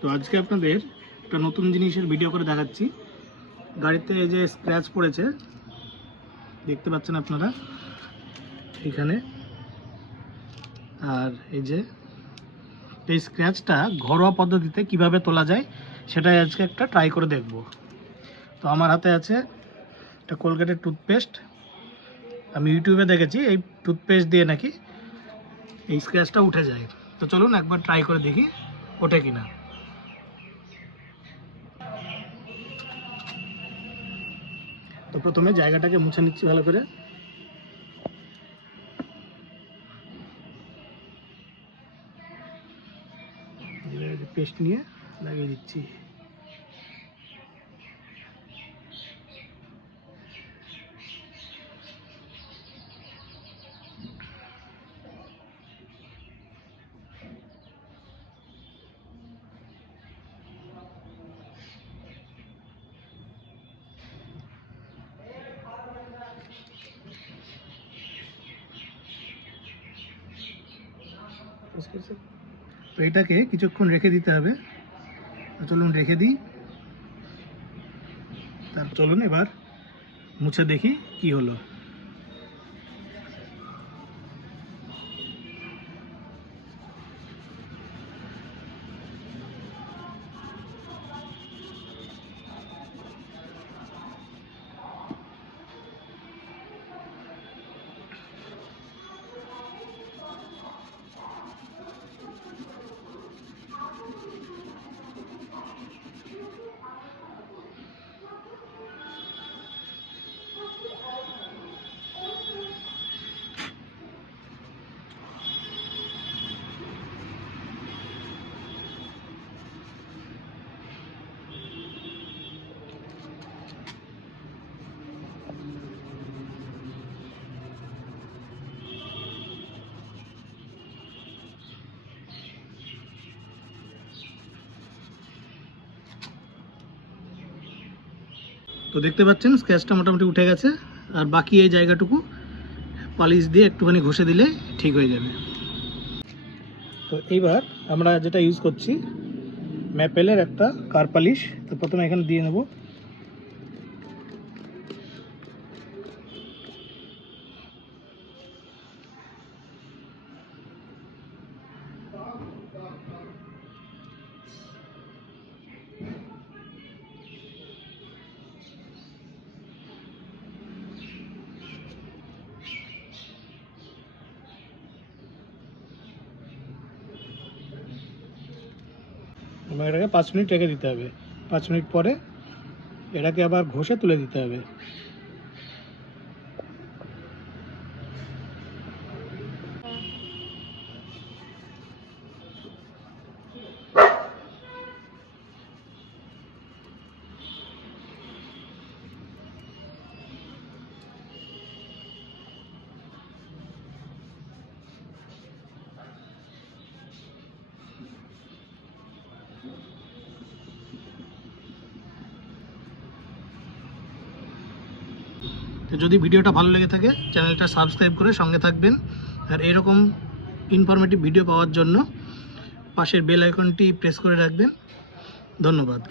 তো আজকে আপনাদের একটা নতুন জিনিসের ভিডিও করে দেখাচ্ছি। গাড়িতে এই যে স্ক্র্যাচ পড়েছে দেখতে পাচ্ছেন আপনারা এখানে, আর এই যে এই স্ক্র্যাচটা ঘরোয়া পদ্ধতিতে কিভাবে তোলা যায় সেটাই আজকে একটা ট্রাই করে দেখব। তো আমার হাতে আছে একটা কোলগেটের টুথপেস্ট। আমি ইউটিউবে দেখেছি এই টুথপেস্ট দিয়ে নাকি এই স্ক্র্যাচটা উঠে যায়। তো চলুন একবার ট্রাই করে দেখি ওঠে কিনা। তো প্রথমে জায়গাটাকে মুছে নিচ্ছি ভালো করে। পেস্ট নিয়ে লাগিয়ে দিচ্ছি। তো এটাকে কিছুক্ষণ রেখে দিতে হবে। চলুন রেখে দিই, তার চলুন এবার মুছে দেখি কি হলো। তো দেখতে পাচ্ছেন স্ক্র্যাচটা মোটামুটি উঠে গেছে, আর বাকি এই জায়গাটুকু পালিশ দিয়ে একটুখানি ঘষে দিলে ঠিক হয়ে যাবে। তো এইবার আমরা যেটা ইউজ করছি ম্যাপেলের একটা কার পালিশ। তো প্রথমে এখানে দিয়ে নেব। এবং এটাকে 5 মিনিট রেখে দিতে হবে। 5 মিনিট পরে এটাকে আবার ঘষে তুলে দিতে হবে। তো যদি ভিডিওটা ভালো লেগে থাকে চ্যানেলটা সাবস্ক্রাইব করে সঙ্গে থাকবেন, আর এরকম ইনফরমেটিভ ভিডিও পাওয়ার জন্য পাশের বেল আইকনটি প্রেস করে রাখবেন। ধন্যবাদ।